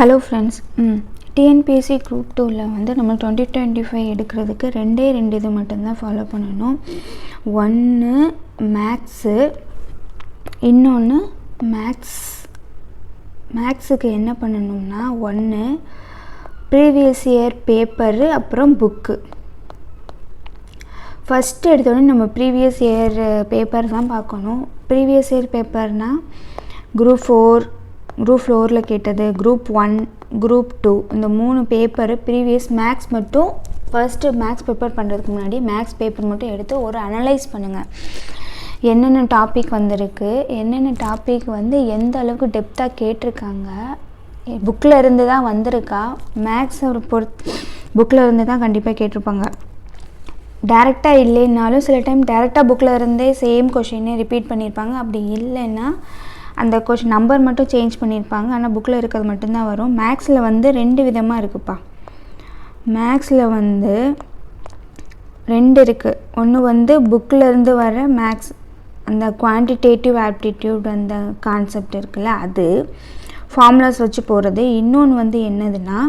Hello friends. TNPSC group 2ல் வந்து நம்ம 2025 எடுக்கிறதுக்கு ரெண்டே இது மட்டும்தான் ஃபாலோ பண்ணணும். ஒன்று மேக்ஸு, இன்னொன்று மேக்ஸுக்கு என்ன பண்ணணும்னா ஒன்று ப்ரீவியஸ் இயர் பேப்பரு, அப்புறம் புக்கு. ஃபஸ்ட்டு எடுத்தோடனே நம்ம ப்ரீவியஸ் இயர் பேப்பர் தான் பார்க்கணும். ப்ரீவியஸ் இயர் பேப்பர்னால் குரூப் 4ல் கேட்டது, குரூப் 1, குரூப் 2 இந்த 3 பேப்பரு ப்ரீவியஸ். மேக்ஸ் மட்டும் ஃபஸ்ட்டு மேக்ஸ் பேப்பர் பண்ணுறதுக்கு முன்னாடி மேக்ஸ் பேப்பர் மட்டும் எடுத்து ஒரு அனலைஸ் பண்ணுங்கள். என்னென்ன டாபிக் வந்திருக்கு, என்னென்ன டாபிக் வந்து எந்த அளவுக்கு டெப்த்தாக கேட்டிருக்காங்க, புக்கில் இருந்து தான் வந்திருக்கா. மேக்ஸ் புக்கில் இருந்து தான் கண்டிப்பாக கேட்டிருப்பாங்க. டேரெக்டாக இல்லைன்னாலும் சில டைம் டேரெக்டாக புக்கில் இருந்தே சேம் கொஷினே ரிப்பீட் பண்ணியிருப்பாங்க. அப்படி இல்லைன்னா அந்த கொஷின் நம்பர் மட்டும் சேஞ்ச் பண்ணியிருப்பாங்க, ஆனால் புக்கில் இருக்கிறது மட்டும்தான் வரும். மேக்ஸில் வந்து 2 விதமாக இருக்குதுப்பா. மேக்ஸில் வந்து 2 இருக்குது. ஒன்று வந்து புக்கில் இருந்து வர மேக்ஸ், அந்த குவான்டிடேட்டிவ் ஆப்டிடியூட் அந்த கான்செப்ட் இருக்குல்ல, அது ஃபார்முலாஸ் வச்சு போகிறது. இன்னொன்று வந்து என்னதுன்னா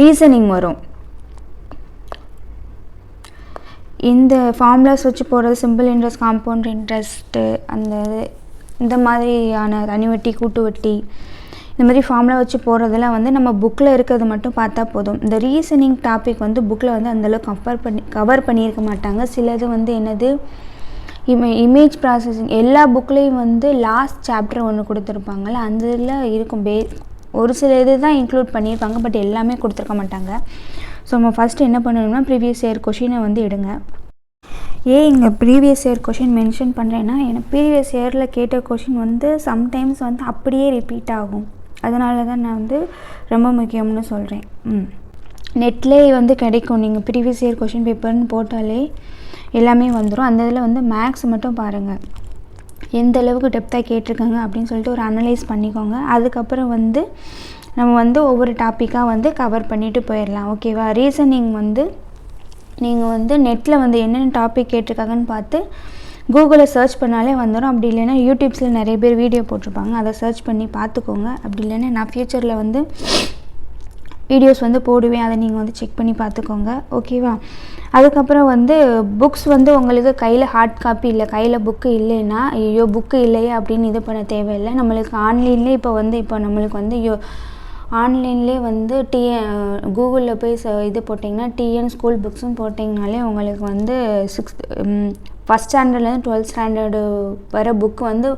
ரீசனிங் வரும். இந்த ஃபார்முலாஸ் வச்சு போகிறது சிம்பிள் இன்ட்ரெஸ்ட், காம்பவுண்ட் இன்ட்ரெஸ்ட்டு, இந்த மாதிரியான தனி வட்டி, கூட்டு வட்டி, இந்த மாதிரி ஃபார்முலா வச்சு போகிறதுல வந்து நம்ம புக்கில் இருக்கிறது மட்டும் பார்த்தா போதும். இந்த ரீசனிங் டாபிக் வந்து புக்கில் வந்து அந்தளவுக்கு கவர் பண்ணியிருக்க மாட்டாங்க. சிலது வந்து என்னது இமேஜ் ப்ராசஸிங், எல்லா புக்லேயும் வந்து லாஸ்ட் சாப்டர் ஒன்று கொடுத்துருப்பாங்கள்ல, அந்த இதில் இருக்கும். ஒரு சில இது தான் இன்க்ளூட் பண்ணியிருப்பாங்க, பட் எல்லாமே கொடுத்துருக்க மாட்டாங்க. ஸோ நம்ம ஃபஸ்ட்டு என்ன பண்ணணும்னா ப்ரீவியஸ் இயர் கொஷினை வந்து எடுங்க. இங்கே ப்ரீவியஸ் இயர் கொஷின் மென்ஷன் பண்ணுறேன்னா, எனக்கு ப்ரீவியஸ் இயரில் கேட்ட கொஷின் வந்து சம்டைம்ஸ் வந்து அப்படியே ரிப்பீட் ஆகும். அதனால தான் நான் வந்து ரொம்ப முக்கியம்னு சொல்கிறேன். நெட்லேயே வந்து கிடைக்கும். நீங்கள் ப்ரீவியஸ் இயர் கொஷின் பேப்பர்னு போட்டாலே எல்லாமே வந்துடும். அந்த இதில் வந்து மேக்ஸ் மட்டும் பாருங்கள், எந்த அளவுக்கு டெப்த்தாக கேட்டிருக்காங்க அப்படின்னு சொல்லிட்டு ஒரு அனலைஸ் பண்ணிக்கோங்க. அதுக்கப்புறம் வந்து நம்ம வந்து ஒவ்வொரு டாப்பிக்காக வந்து கவர் பண்ணிவிட்டு போயிடலாம். ஓகேவா? ரீசனிங் வந்து நீங்கள் வந்து நெட்டில் வந்து என்னென்ன டாபிக் கேட்டிருக்காங்கன்னு பார்த்து கூகுளில் சர்ச் பண்ணாலே வந்துடும். அப்படி இல்லைன்னா யூடியூப்ஸில் நிறைய பேர் வீடியோ போட்டிருப்பாங்க, அதை சர்ச் பண்ணி பார்த்துக்கோங்க. அப்படி இல்லைன்னா நான் ஃப்யூச்சரில் வந்து வீடியோஸ் வந்து போடுவேன், அதை நீங்கள் வந்து செக் பண்ணி பார்த்துக்கோங்க. ஓகேவா? அதுக்கப்புறம் வந்து புக்ஸ் வந்து உங்களுக்கு கையில் ஹார்ட் காப்பி இல்லை, கையில் புக்கு இல்லைன்னா ஐயோ புக்கு இல்லையே அப்படின்னு இது பண்ண தேவையில்லை. நம்மளுக்கு ஆன்லைன்லேயே இப்போ நம்மளுக்கு வந்து ஆன்லைன்லேயே வந்து கூகுளில் போய் இது போட்டிங்கன்னா டிஎன் ஸ்கூல் புக்ஸும் போட்டிங்கனாலே உங்களுக்கு வந்து 1st ஸ்டாண்டர்ட்லேருந்து 12th ஸ்டாண்டர்டு வர புக்கு வந்து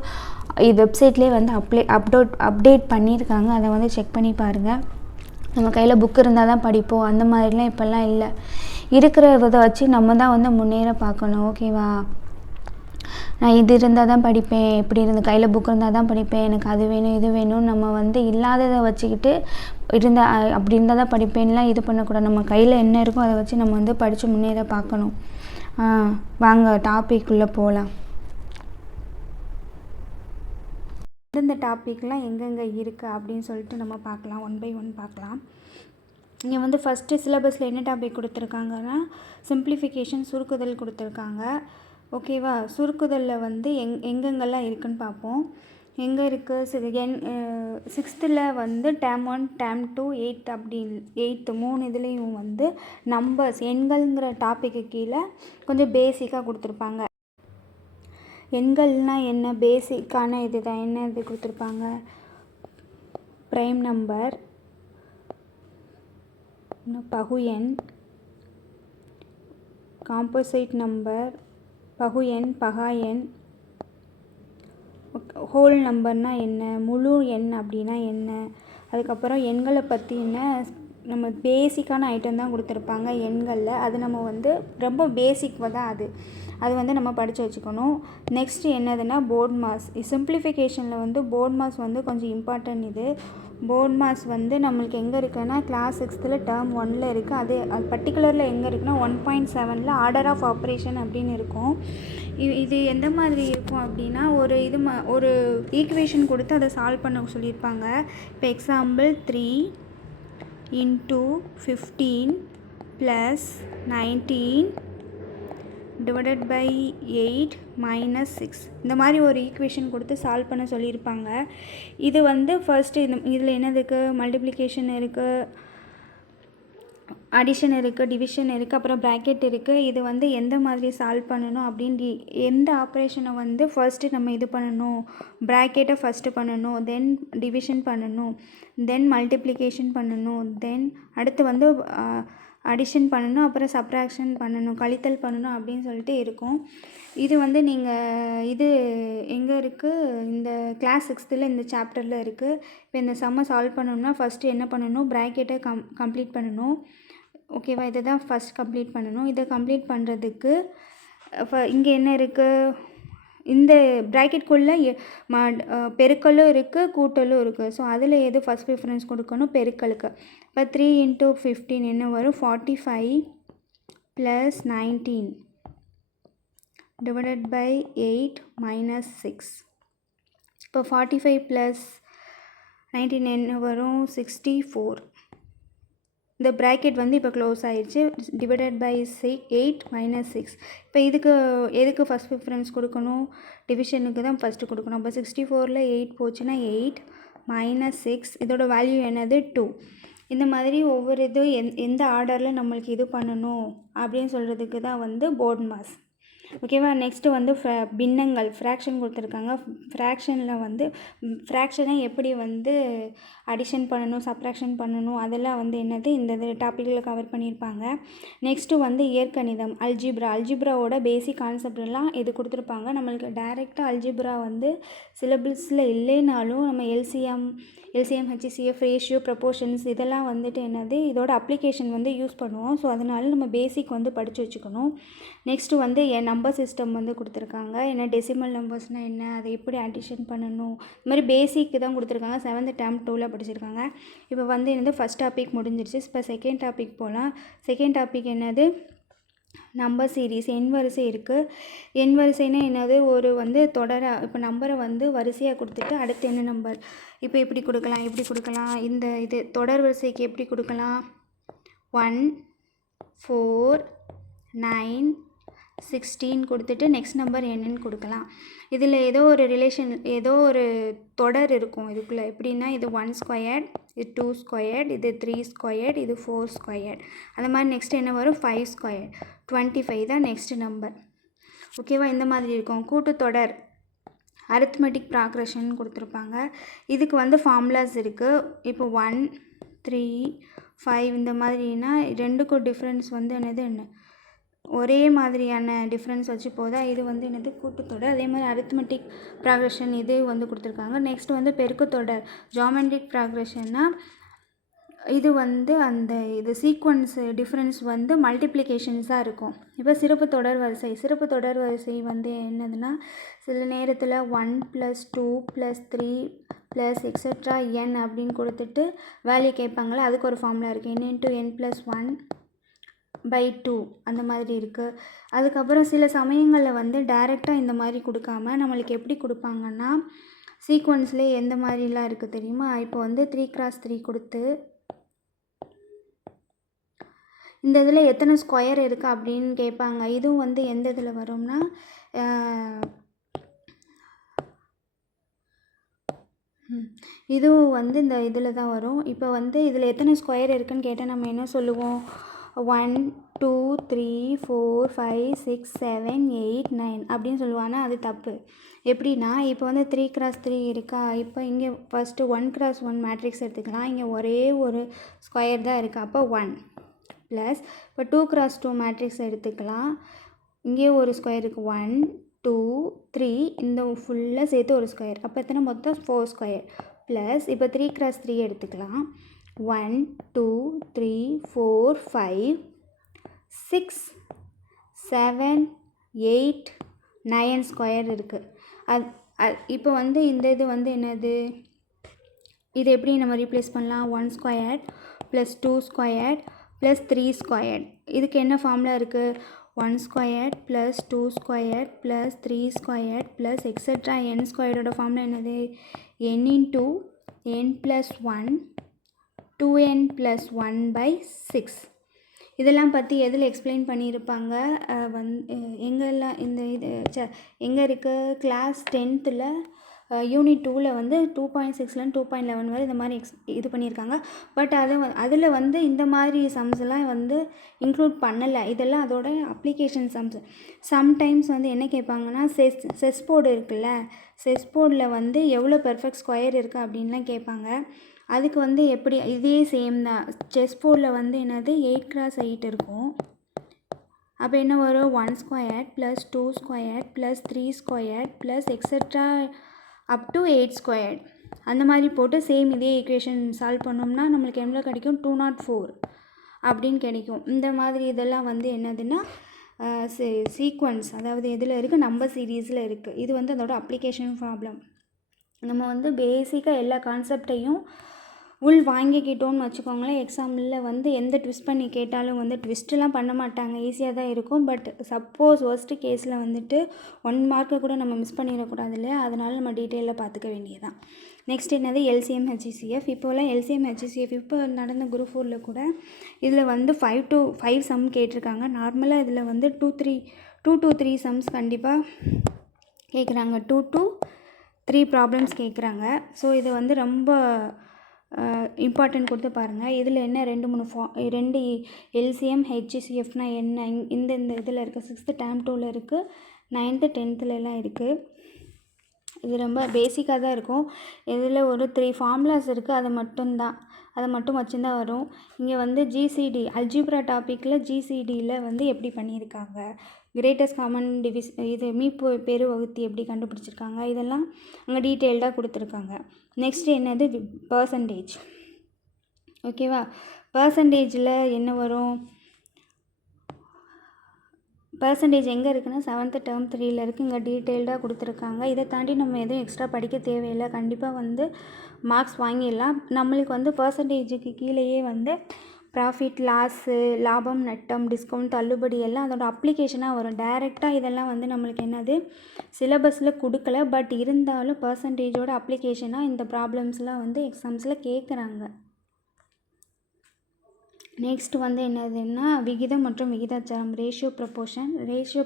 வெப்சைட்லேயே வந்து அப்டேட் பண்ணியிருக்காங்க. அதை வந்து செக் பண்ணி பாருங்கள். நம்ம கையில் புக்கு இருந்தால் தான் படிப்போம், அந்த மாதிரிலாம் இப்போல்லாம் இல்லை. இருக்கிறத வச்சு நம்ம தான் வந்து முன்னேற பார்க்கணும். ஓகேவா? நான் இது இருந்தால் தான் படிப்பேன், இப்படி கையில் புக் இருந்தால் தான் படிப்பேன், எனக்கு அது வேணும் இது வேணும், நம்ம வந்து இல்லாததை வச்சுக்கிட்டு அப்படி இருந்தால் தான் படிப்பேன்லாம் இது பண்ணக்கூடாது. நம்ம கையில் என்ன இருக்கோ அதை வச்சு நம்ம வந்து படித்து முன்னேற பார்க்கணும். வாங்க டாபிக்குள்ளே போகலாம். இந்த டாப்பிக்லாம் எங்கெங்கே இருக்குது அப்படின்னு சொல்லிட்டு நம்ம பார்க்கலாம், 1 by 1 பார்க்கலாம். இங்கே வந்து ஃபஸ்ட்டு சிலபஸில் என்ன டாபிக் கொடுத்துருக்காங்கன்னா சிம்பிளிஃபிகேஷன், சுருக்குதல் கொடுத்துருக்காங்க. ஓகேவா? சுருக்குதலில் வந்து எங்கெங்கெல்லாம் இருக்குதுன்னு பார்ப்போம். எங்கே இருக்குது? 6th வந்து டேர்ம் 1, டேர்ம் 2, 8th அப்படி 8th 3 இதுலேயும் வந்து நம்பர்ஸ், எண்கள்ங்கிற டாப்பிக்கு கீழே கொஞ்சம் பேசிக்காக கொடுத்துருப்பாங்க. எண்கள்னால் என்ன, பேசிக்கான இது தான். என்ன இது கொடுத்துருப்பாங்க? ப்ரைம் நம்பர், பகு எண், காம்போசைட் நம்பர், பகு எண், பகா எண், ஹோல் நம்பர்னால் என்ன, முழு எண் அப்படின்னா என்ன. அதுக்கப்புறம் எண்களை பற்றின நம்ம பேசிக்கான ஐட்டம் தான் கொடுத்துருப்பாங்க எண்களில். அது நம்ம வந்து ரொம்ப பேசிக் தான் அது வந்து நம்ம படித்து வச்சுக்கணும். நெக்ஸ்ட்டு என்னதுன்னா போர்ட் மாஸ். சிம்பிளிஃபிகேஷனில் வந்து போர்ட் மாஸ் வந்து கொஞ்சம் இம்பார்ட்டன்ட். இது போர்ட் மாஸ் வந்து நம்மளுக்கு எங்கே இருக்குன்னா கிளாஸ் 6th டேர்ம் 1ல் இருக்குது. அது பர்டிகுலரில் எங்கே இருக்குன்னா 1.7ல் ஆர்டர் ஆஃப் ஆப்ரேஷன் அப்படின்னு இருக்கும். இது எந்த மாதிரி இருக்கும் அப்படின்னா ஒரு ஈக்குவேஷன் கொடுத்து அதை சால்வ் பண்ண சொல்லியிருப்பாங்க. இப்போ எக்ஸாம்பிள் 3 × 15 + 19 டிவைடட் பை 8 மைனஸ் 6 இந்த மாதிரி ஒரு ஈக்குவேஷன் கொடுத்து சால்வ் பண்ண சொல்லியிருப்பாங்க. இது வந்து ஃபர்ஸ்ட்டு இதில் என்ன இருக்குது, மல்டிப்ளிகேஷன் இருக்குது, அடிஷன் இருக்குது, டிவிஷன் இருக்குது, அப்புறம் ப்ராக்கெட் இருக்குது. இது வந்து எந்த மாதிரி சால்வ் பண்ணணும் அப்படின்னு எந்த ஆப்ரேஷனை வந்து ஃபர்ஸ்ட்டு நம்ம இது பண்ணணும், ப்ராக்கெட்டை ஃபஸ்ட்டு பண்ணணும், தென் டிவிஷன் பண்ணணும், தென் மல்டிப்ளிகேஷன் பண்ணணும், தென் அடுத்து வந்து அடிஷன் பண்ணணும், அப்புறம் சப்ராக்ஷன் பண்ணணும், கழித்தல் பண்ணணும் அப்படின்னு சொல்லிட்டு இருக்கும். இது வந்து நீங்கள் இது எங்கே இருக்குது, இந்த கிளாஸ் 6th இந்த சாப்டரில் இருக்குது. இப்போ இந்த சம்மை சால்வ் பண்ணணும்னா ஃபஸ்ட்டு என்ன பண்ணணும், ப்ராக்கெட்டை கம்ப்ளீட் பண்ணணும். ஓகேவா, இதை தான் ஃபஸ்ட் கம்ப்ளீட் பண்ணணும். இதை கம்ப்ளீட் பண்ணுறதுக்கு இங்கே என்ன இருக்குது, இந்த ப்ராக்கெட்குள்ளே பெருக்கலும் இருக்குது, கூட்டலும் இருக்குது. ஸோ அதில் எது ஃபஸ்ட் ப்ரிஃபரன்ஸ் கொடுக்கணும், பெருக்கலுக்கு. இப்போ 3 × 15 என்ன வரும், 45 + 19 டிவைடட் பை 8 மைனஸ் 6. இப்போ 45 + 19 என்ன வரும், 64. இந்த ப்ராக்கெட் வந்து இப்போ க்ளோஸ் ஆகிடுச்சு. Divided by 8 minus 6. இப்போ இதுக்கு எதுக்கு ஃபஸ்ட் ப்ரிஃபரன்ஸ் கொடுக்கணும், டிவிஷனுக்கு தான் ஃபஸ்ட்டு கொடுக்கணும். அப்போ 64ல் 8 போச்சுன்னா 8 மைனஸ் 6, இதோட வேல்யூ என்னது 2. இந்த மாதிரி ஒவ்வொரு இதுவும் எந்த ஆர்டரில் நம்மளுக்கு இது பண்ணணும் அப்படின்னு சொல்கிறதுக்கு தான் வந்து போர்ட் மாஸ். ஓகேவா. நெக்ஸ்ட்டு வந்து பின்னங்கள், ஃப்ராக்ஷன் கொடுத்துருக்காங்க. ஃப்ராக்ஷனில் வந்து ஃப்ராக்ஷனை எப்படி வந்து அடிஷன் பண்ணணும், சப்ராக்ஷன் பண்ணணும், அதெல்லாம் வந்து என்னது இந்த டாப்பிக்கில் கவர் பண்ணியிருப்பாங்க. நெக்ஸ்ட்டு வந்து இயற்கணிதம், அல்ஜிப்ராவோட பேசிக் கான்செப்ட் எல்லாம் இது கொடுத்துருப்பாங்க. நம்மளுக்கு டைரெக்டாக அல்ஜிப்ரா வந்து சிலபஸில் இல்லைனாலும் நம்ம எல்சிஎம், ஹெச்சிசிஎஃப், ரேஷியோ, ப்ரொபோர்ஷன்ஸ் இதெல்லாம் வந்துட்டு என்னது இதோட அப்ளிகேஷன் வந்து யூஸ் பண்ணுவோம். ஸோ அதனால நம்ம பேசிக் வந்து படித்து வச்சுக்கணும். நெக்ஸ்ட்டு வந்து நம்பர் சிஸ்டம் வந்து கொடுத்துருக்காங்க. என்ன டெசிமல் நம்பர்ஸ்னால் என்ன, அதை எப்படி அடிஷன் பண்ணணும், இந்த மாதிரி பேசிக்கு தான் கொடுத்துருக்காங்க. 7th term 2ல் படிச்சிருக்காங்க. இப்போ வந்து என்னது ஃபஸ்ட் டாபிக் முடிஞ்சிருச்சு. இப்போ செகண்ட் டாபிக் போகலாம். செகண்ட் டாபிக் என்னது, நம்பர் சீரீஸ், எண் வரிசை இருக்குது. எண் வரிசைனா என்னது, ஒரு வந்து இப்போ நம்பரை வந்து வரிசையாக கொடுத்துட்டு அடுத்து என்ன நம்பர், இப்போ இப்படி கொடுக்கலாம், இப்படி கொடுக்கலாம், இந்த இது தொடர் வரிசைக்கு எப்படி கொடுக்கலாம், 1 4 9 16 கொடுத்துட்டு நெக்ஸ்ட் நம்பர் என்னன்னு கொடுக்கலாம். இதில் ஏதோ ஒரு ரிலேஷன், ஏதோ ஒரு தொடர் இருக்கும் இதுக்குள்ளே. எப்படின்னா இது 1 ஸ்கொயர்ட், இது 2 ஸ்கொயர்ட், இது 3 ஸ்கொயர்ட், இது 4 ஸ்கொயர்ட். அந்த மாதிரி நெக்ஸ்ட் என்ன வரும், 5 ஸ்கொயர்ட், 25 தான் நெக்ஸ்ட் நம்பர். ஓகேவா. இந்த மாதிரி இருக்கும். கூட்டுத்தொடர், அரித்மெட்டிக் ப்ராக்ரஷன் கொடுத்துருப்பாங்க. இதுக்கு வந்து ஃபார்முலாஸ் இருக்குது. இப்போ 1 3 5 இந்த மாதிரினா ரெண்டுக்கும் டிஃப்ரென்ஸ் வந்து என்ன ஒரே மாதிரியான டிஃப்ரென்ஸ் வச்சு போதா, இது வந்து என்னது கூட்டுத்தொடர். அதே மாதிரி அரித்மெட்டிக் ப்ராக்ரஷன் இது வந்து கொடுத்துருக்காங்க. நெக்ஸ்ட் வந்து பெருக்குத்தொடர், ஜாமெட்ரிக் ப்ராக்ரஷன்னா இது வந்து அந்த இது சீக்வன்ஸ் டிஃப்ரென்ஸ் வந்து மல்டிப்ளிகேஷன்ஸாக இருக்கும். இப்போ சிறப்பு தொடர் வரிசை வந்து என்னதுன்னா சில நேரத்தில் 1 + 2 + 3 + எக்ஸட்ரா n அப்படின்னு கொடுத்துட்டு வேல்யூ கேட்பாங்களே, அதுக்கு ஒரு ஃபார்முலா இருக்குது. n × n + 1/2 அந்த மாதிரி இருக்குது. அதுக்கப்புறம் சில சமயங்களில் வந்து டைரெக்டாக இந்த மாதிரி கொடுக்காம நம்மளுக்கு எப்படி கொடுப்பாங்கன்னா, சீக்வன்ஸ்லேயே எந்த மாதிரிலாம் இருக்குது தெரியுமா. இப்போ வந்து 3 × 3 கொடுத்து இந்த இதில் எத்தனை ஸ்கொயர் இருக்குது அப்படின்னு கேட்பாங்க. இதுவும் வந்து எந்த இதில் வரும்னா இதுவும் வந்து இந்த இதில் தான் வரும். இப்போ வந்து இதில் எத்தனை ஸ்கொயர் இருக்குதுன்னு கேட்டால் நம்ம என்ன சொல்லுவோம், 1 2 3 4 5 6 7 8 9 அப்படின்னு சொல்லுவாங்க. அது தப்பு. எப்படின்னா இப்போ வந்து 3 × 3 இருக்கா, இப்போ இங்கே ஃபஸ்ட்டு 1 × 1 மேட்ரிக்ஸ் எடுத்துக்கலாம். இங்கே ஒரே ஒரு ஸ்கொயர் தான் இருக்குது, அப்போ 1 ப்ளஸ் இப்போ 2 × 2 மேட்ரிக்ஸ் எடுத்துக்கலாம். இங்கே ஒரு ஸ்கொயர் இருக்குது, 1 2 3 இந்த ஃபுல்லாக சேர்த்து ஒரு ஸ்கொயர், அப்போ எத்தனை மொத்தம் 4 ஸ்கொயர் ப்ளஸ் இப்போ 3 × 3 எடுத்துக்கலாம். 1 2 3 4 5 6 7 8 9 ஸ்கொயர் இருக்குது. இப்போ வந்து இந்த இது வந்து என்னது, இது எப்படி நம்ம ரீப்ளேஸ் பண்ணலாம், 1 square plus 2 square plus 3 square. இதுக்கு என்ன ஃபார்முலா இருக்குது, 1 square plus 2 square plus 3 square plus extra n ஸ்கொயரோட ஃபார்முலா என்னது, n × n + 1 2n + 1/6. இதெல்லாம் பற்றி எதில் எக்ஸ்பிளைன் பண்ணியிருப்பாங்க எங்கெல்லாம் இந்த இது எங்கே இருக்குது கிளாஸ் 10th யூனிட் 2ல் வந்து 2.6லேருந்து 2.11 வரை இந்த மாதிரி இது பண்ணியிருக்காங்க. பட் அதில் வந்து இந்த மாதிரி சம்ஸ்லாம் வந்து இன்க்ளூட் பண்ணலை. இதெல்லாம் அதோட அப்ளிகேஷன் சம்ஸ். சம்டைம்ஸ் வந்து என்ன கேட்பாங்கன்னா செஸ் போர்டு இருக்குல்ல, செஸ் போர்டில் வந்து எவ்வளோ பெர்ஃபெக்ட் ஸ்கொயர் இருக்குது அப்படின்லாம் கேட்பாங்க. அதுக்கு வந்து எப்படி இதே சேம் தான். செஸ் போர்டில் வந்து என்னது 8x8 இருக்கும். அப்போ என்ன வரும் 1 square plus 2 square plus 3 square plus extra up to 8 square. அந்த மாதிரி போட்டு சேம் இதே ஈக்குவேஷன் சால்வ் பண்ணோம்னா நம்மளுக்கு எவ்வளோ கிடைக்கும் 204 அப்படின்னு கிடைக்கும். இந்த மாதிரி இதெல்லாம் வந்து என்னதுன்னா சீக்வன்ஸ், அதாவது எதில் இருக்குது நம்பர் சீரீஸில் இருக்குது. இது வந்து அதோட அப்ளிகேஷன் ப்ராப்ளம். நம்ம வந்து பேசிக்காக எல்லா கான்செப்டையும் உள் வாங்கிக்கிட்டோன்னு வச்சுக்கோங்களேன். எக்ஸாமில் வந்து எந்த ட்விஸ்ட் பண்ணி கேட்டாலும் வந்து ட்விஸ்ட்டெலாம் பண்ண மாட்டாங்க, ஈஸியாக தான் இருக்கும். பட் சப்போஸ் ஒர்ஸ்ட் கேஸில் வந்துட்டு 1 மார்க்கை கூட நம்ம மிஸ் பண்ணிடக்கூடாது இல்லையா, அதனால் நம்ம டீட்டெயிலில் பார்த்துக்க வேண்டியதான். நெக்ஸ்ட் என்னது LCM HCF. இப்போலாம் LCM HCF இப்போ நடந்த குரூப் 4ல் கூட இதில் வந்து 5 சம் கேட்டிருக்காங்க. நார்மலாக இதில் வந்து 2 to 3 சம்ஸ் கண்டிப்பாக கேட்குறாங்க. 2 to 3 ப்ராப்ளம்ஸ் கேட்குறாங்க. ஸோ இது வந்து ரொம்ப இம்பார்ட்டன்ட் கொடுத்து பாருங்கள். இதில் என்ன 2 LCM HCFனால் என்ன, இந்த இதில் இருக்குது. 6th term 2ல் இருக்குது, 9th 10thலலாம் இருக்குது. இது ரொம்ப பேசிக்காக தான் இருக்கும். இதில் ஒரு 3 ஃபார்முலாஸ் இருக்குது, அதை மட்டும் வச்சுருந்தா வரும். இங்கே வந்து GCD அல்ஜிப்ரா டாப்பிக்கில் GCDயில் வந்து எப்படி பண்ணியிருக்காங்க, கிரேட்டஸ்ட் காமன் இது மீப்பு பெரு வகுத்தி எப்படி கண்டுபிடிச்சிருக்காங்க, இதெல்லாம் அங்கே டீட்டெயில்டாக கொடுத்துருக்காங்க. நெக்ஸ்ட் என்னது பர்சன்டேஜ். ஓகேவா, பர்சன்டேஜில் என்ன வரும், பர்சன்டேஜ் எங்கே இருக்குன்னா 7th term 3ல் இருக்குது. இங்கே டீட்டெயில்டாக கொடுத்துருக்காங்க. இதை தாண்டி நம்ம எதுவும் எக்ஸ்ட்ரா படிக்க தேவையில்லை. கண்டிப்பாக வந்து மார்க்ஸ் வாங்கிடலாம். நம்மளுக்கு வந்து பர்சன்டேஜுக்கு கீழேயே வந்து ப்ராஃபிட், லாஸு, லாபம், நட்டம், டிஸ்கவுண்ட், தள்ளுபடி எல்லாம் அதோட அப்ளிகேஷனாக வரும். டைரெக்டாக இதெல்லாம் வந்து நம்மளுக்கு என்னது சிலபஸில் கொடுக்கல. பட் இருந்தாலும் பர்சன்டேஜோட அப்ளிகேஷனாக இந்த ப்ராப்ளம்ஸ்லாம் வந்து எக்ஸாம்ஸில் கேட்குறாங்க. நெக்ஸ்ட் வந்து என்னதுன்னா விகிதம் மற்றும் விகிதாச்சாரம், ரேஷியோ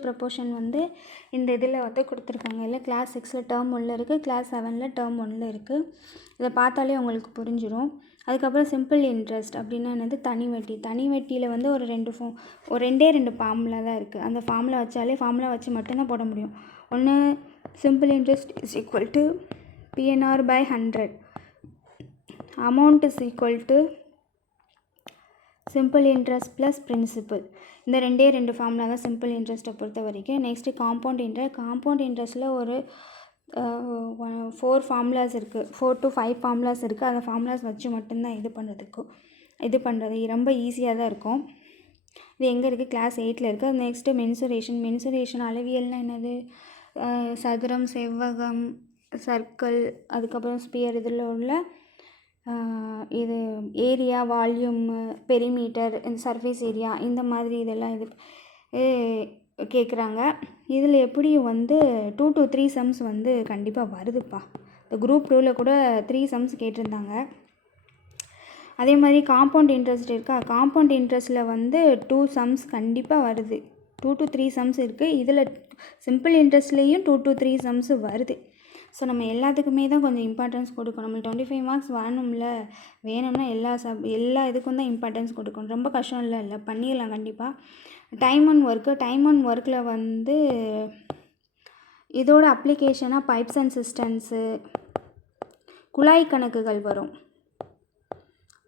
ப்ரப்போர்ஷன் வந்து இந்த இதில் வந்து கொடுத்துருக்காங்க. இல்லை கிளாஸ் 6ல் டேர்ம் 1 இருக்குது, கிளாஸ் 7ல் டேர்ம் 1 இருக்குது. இதை பார்த்தாலே உங்களுக்கு புரிஞ்சிடும். அதுக்கப்புறம் சிம்பிள் இன்ட்ரெஸ்ட் அப்படின்னா என்னது தனி வட்டியில் வந்து ஒரு 2 ஃபார்முலா தான் இருக்குது. அந்த ஃபார்முலா வச்சு மட்டும்தான் போட முடியும். ஒன்று simple interest is equal to PNR by 100, amount is equal to simple interest plus principal. இந்த 2 ஃபார்முலா தான் சிம்பிள் இன்ட்ரெஸ்ட்டை பொறுத்த வரைக்கும். நெக்ஸ்ட்டு காம்பவுண்ட் இன்ட்ரெஸ்ட்டில் ஒரு 4 ஃபார்முலாஸ் இருக்குது, 4 to 5 ஃபார்முலாஸ் இருக்குது. அந்த ஃபார்முலாஸ் வச்சு மட்டும்தான் இது பண்ணுறது ரொம்ப ஈஸியாக தான் இருக்கும். இது எங்கே இருக்குது, கிளாஸ் 8ல் இருக்குது. நெக்ஸ்ட்டு மென்சுரேஷன் அளவியல்னால் என்னது, சதுரம், செவ்வகம், சர்க்கிள், அதுக்கப்புறம் ஸ்பியர், இதில் உள்ள இது ஏரியா, வால்யூம், பெரிமீட்டர், இந்த சர்ஃபேஸ் ஏரியா, இந்த மாதிரி இதெல்லாம் இது கேட்குறாங்க. இதில் எப்படியும் வந்து 2 to 3 சம்ஸ் வந்து கண்டிப்பாக வருதுப்பா. இந்த குரூப் 2ல் கூட 3 சம்ஸ் கேட்டிருந்தாங்க. அதே மாதிரி காம்பவுண்ட் இன்ட்ரெஸ்ட் இருக்கா, காம்பவுண்ட் இன்ட்ரெஸ்ட்டில் வந்து 2 சம்ஸ் கண்டிப்பாக வருது. 2 to 3 சம்ஸ் இருக்குது. இதில் சிம்பிள் இன்ட்ரெஸ்ட்லேயும் 2 to 3 சம்ஸ் வருது. ஸோ நம்ம எல்லாத்துக்குமே தான் கொஞ்சம் இம்பார்ட்டன்ஸ் கொடுக்கணும். நம்மளுக்கு 25 மார்க்ஸ் வேணும்னா எல்லா இதுக்கும் தான் இம்பார்ட்டன்ஸ் கொடுக்கணும். ரொம்ப கஷ்டம் இல்லை, பண்ணிடலாம் கண்டிப்பாக. டைம் அண்ட் ஒர்க்கில் வந்து இதோட அப்ளிகேஷனாக பைப்ஸ் அண்ட் சிஸ்டம்ஸு, குழாய் கணக்குகள் வரும்.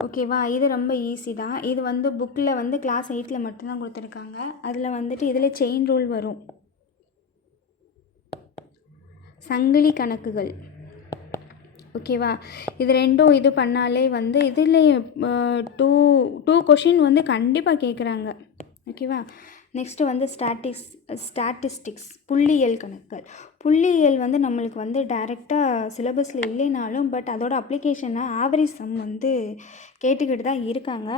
ஓகேவா, இது ரொம்ப ஈஸி தான். இது வந்து புக்கில் வந்து கிளாஸ் 8ல் மட்டும்தான் கொடுத்துருக்காங்க. அதில் வந்துட்டு இதில் செயின் ரூல் வரும், சங்கிலி கணக்குகள். ஓகேவா, இது 2 இது பண்ணாலே வந்து இதில் 2 கொஷின் வந்து கண்டிப்பாக கேட்குறாங்க. ஓகேவா, நெக்ஸ்ட்டு வந்து ஸ்டாட்டிஸ்டிக்ஸ், புள்ளியியல் கணக்குகள். புள்ளியியல் வந்து நம்மளுக்கு வந்து டைரெக்டாக சிலபஸில் இல்லைனாலும் பட் அதோட அப்ளிகேஷனாக ஆவரேஜ் சம் வந்து கேட்டுக்கிட்டு தான் இருக்காங்க.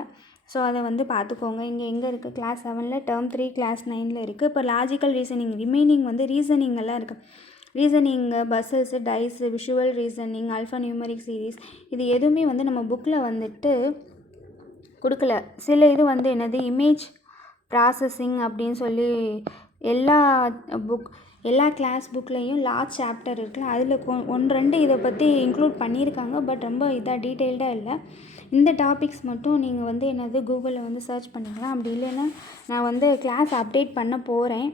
ஸோ அதை வந்து பார்த்துக்கோங்க. இங்கே எங்கே இருக்குது, கிளாஸ் 7ல் டேர்ம் 3 கிளாஸ் 9ல் இருக்குது. இப்போ லாஜிக்கல் ரீசனிங், ரிமைனிங் வந்து ரீசனிங் எல்லாம் இருக்குது. Reasoning, buses, dyes, visual reasoning, alpha numeric series, இது எதுவுமே வந்து நம்ம புக்கில் வந்துட்டு கொடுக்கல. சில இது வந்து என்னது இமேஜ் ப்ராசஸிங் அப்படின்னு சொல்லி எல்லா எல்லா கிளாஸ் புக்லேயும் லாஸ்ட் சாப்டர் இருக்குல்ல, அதில் 1-2 இதை பற்றி இன்க்ளூட் பண்ணியிருக்காங்க. பட் ரொம்ப இதாக டீட்டெயில்டாக இல்லை. இந்த டாபிக்ஸ் மட்டும் நீங்கள் வந்து என்னது கூகுளில் வந்து சர்ச் பண்ணிக்கலாம். அப்படி இல்லைன்னா நான் வந்து கிளாஸ் அப்டேட் பண்ண போகிறேன்.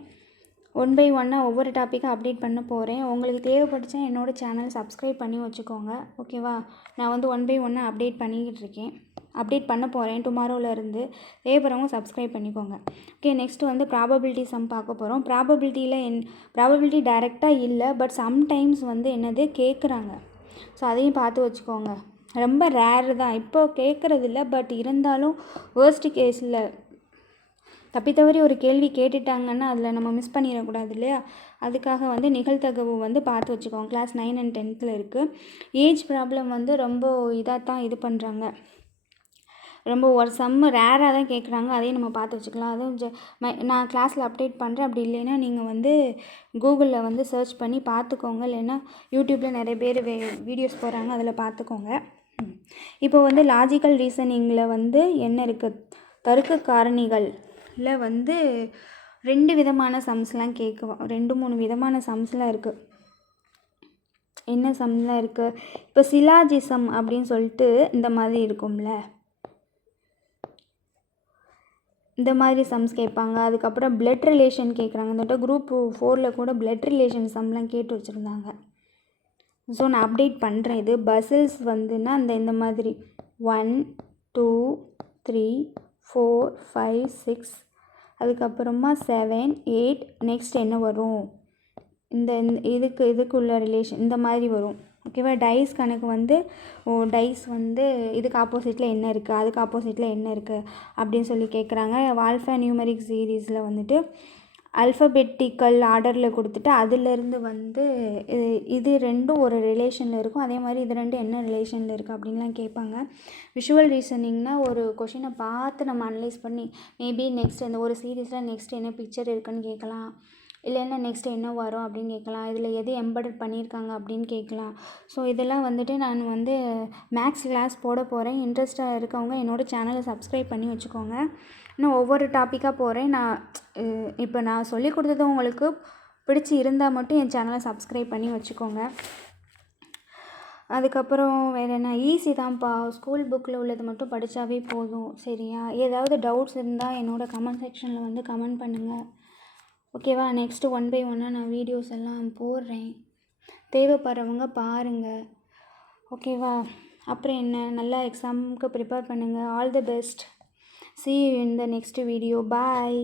1 by 1 ஒவ்வொரு டாப்பிக்காக அப்டேட் பண்ண போகிறேன். உங்களுக்கு தேவைப்பட்டுச்சா என்னோடய சேனல் சப்ஸ்கிரைப் பண்ணி வச்சுக்கோங்க. ஓகேவா? நான் வந்து 1 by 1 அப்டேட் பண்ணிக்கிட்டு இருக்கேன். அப்டேட் பண்ண போகிறேன் டுமாரோலேருந்து. தேவைப்படுறவங்க சப்ஸ்கிரைப் பண்ணிக்கோங்க. ஓகே, நெக்ஸ்ட்டு வந்து ப்ராபபிலிட்டி சம் பார்க்க போகிறோம். ப்ராபபிலிட்டி டைரெக்டாக இல்லை, பட் சம்டைம்ஸ் வந்து என்னது கேட்குறாங்க. ஸோ அதையும் பார்த்து வச்சுக்கோங்க. ரொம்ப ரேரு தான், இப்போ கேட்குறது இல்லை. பட் இருந்தாலும் வேர்ஸ்ட் கேஸில் தப்பித்தவறி ஒரு கேள்வி கேட்டுட்டாங்கன்னா அதில் நம்ம மிஸ் பண்ணிடக்கூடாது இல்லையா? அதுக்காக வந்து நிகழ்தகவு வந்து பார்த்து வச்சுக்கோங்க. கிளாஸ் 9 and 10th இருக்குது. ஏஜ் ப்ராப்ளம் வந்து ரொம்ப இதாக தான் இது பண்ணுறாங்க. ரொம்ப ஒரு சம்மு ரேராக தான் கேட்குறாங்க. அதையும் நம்ம பார்த்து வச்சுக்கலாம். அதுவும் நான் கிளாஸில் அப்டேட் பண்ணுறேன். அப்படி இல்லைன்னா நீங்கள் வந்து கூகுளில் வந்து சர்ச் பண்ணி பார்த்துக்கோங்க. இல்லைன்னா யூடியூப்பில் நிறைய பேர் வீடியோஸ் போடுறாங்க, அதில் பார்த்துக்கோங்க. இப்போ வந்து லாஜிக்கல் ரீசனிங்கில் வந்து என்ன இருக்குது, தர்க்க காரணிகளில் வந்து 2 விதமான சம்ஸ்லாம் கேட்குவோம். 2-3 விதமான சம்ஸ்லாம் இருக்குது. என்ன சம்லாம் இருக்குது? இப்போ சிலாஜிசம் அப்படின்னு சொல்லிட்டு இந்த மாதிரி இருக்கும்ல, இந்த மாதிரி சம்ஸ் கேட்பாங்க. அதுக்கப்புறம் பிளட் ரிலேஷன் கேட்குறாங்க. இந்த குரூப் 4ல் கூட பிளட் ரிலேஷன் சம்லாம் கேட்டு வச்சுருந்தாங்க. ஸோ நான் அப்டேட் பண்ணுறேன். இது பசில்ஸ் வந்துன்னா இந்த மாதிரி 1 2 3 4 5 6 அதுக்கப்புறமா 7 8 நெக்ஸ்ட் என்ன வரும், இதுக்குள்ள ரிலேஷன் இந்த மாதிரி வரும். ஓகேவா? டைஸ் கணக்கு வந்து டைஸ் வந்து இதுக்கு ஆப்போசிட்டில் என்ன இருக்குது, அதுக்கு ஆப்போசிட்டில் என்ன இருக்குது அப்படின்னு சொல்லி கேட்குறாங்க. ஆல்ஃபா நியூமெரிக் சீரீஸில் வந்துட்டு அல்ஃபபெட்டிக்கல் ஆர்டரில் கொடுத்துட்டு அதிலேருந்து வந்து இது 2ம் ஒரு ரிலேஷனில் இருக்கும். அதே மாதிரி இது 2 என்ன ரிலேஷனில் இருக்குது அப்படின்லாம் கேட்பாங்க. விஷுவல் ரீசனிங்னால் ஒரு கொஷினை பார்த்து நம்ம அனலைஸ் பண்ணி மேபி நெக்ஸ்ட் இந்த ஒரு சீரீஸில் நெக்ஸ்ட் என்ன பிக்சர் இருக்குன்னு கேட்கலாம். இல்லைன்னா நெக்ஸ்ட் என்ன வரும் அப்படின்னு கேட்கலாம். இதில் எது எம்பெடட் பண்ணியிருக்காங்க அப்படின்னு கேட்கலாம். ஸோ இதெல்லாம் வந்துட்டு நான் வந்து மேக்ஸ் கிளாஸ் போட போகிறேன். இன்ட்ரெஸ்ட்டாக இருக்கவங்க என்னோடய சேனலை சப்ஸ்கிரைப் பண்ணி வச்சுக்கோங்க. இன்னும் ஒவ்வொரு டாப்பிக்காக போகிறேன். இப்போ நான் சொல்லி கொடுத்தது உங்களுக்கு பிடிச்சி இருந்தால் மட்டும் என் சேனலை சப்ஸ்கிரைப் பண்ணி வச்சுக்கோங்க. அதுக்கப்புறம் வேறு என்ன, ஈஸி தான்ப்பா. ஸ்கூல் புக்கில் உள்ளது மட்டும் படித்தாவே போதும். சரியா? ஏதாவது டவுட்ஸ் இருந்தால் என்னோடய கமெண்ட் செக்ஷனில் வந்து கமெண்ட் பண்ணுங்கள். ஓகேவா? நெக்ஸ்ட்டு 1 by 1 நான் வீடியோஸ் எல்லாம் போடுறேன். தேவைப்படுறவங்க பாருங்கள். ஓகேவா? அப்புறம் என்ன, நல்லா எக்ஸாமுக்கு ப்ரிப்பேர் பண்ணுங்கள். All the best. See you in the next video. Bye.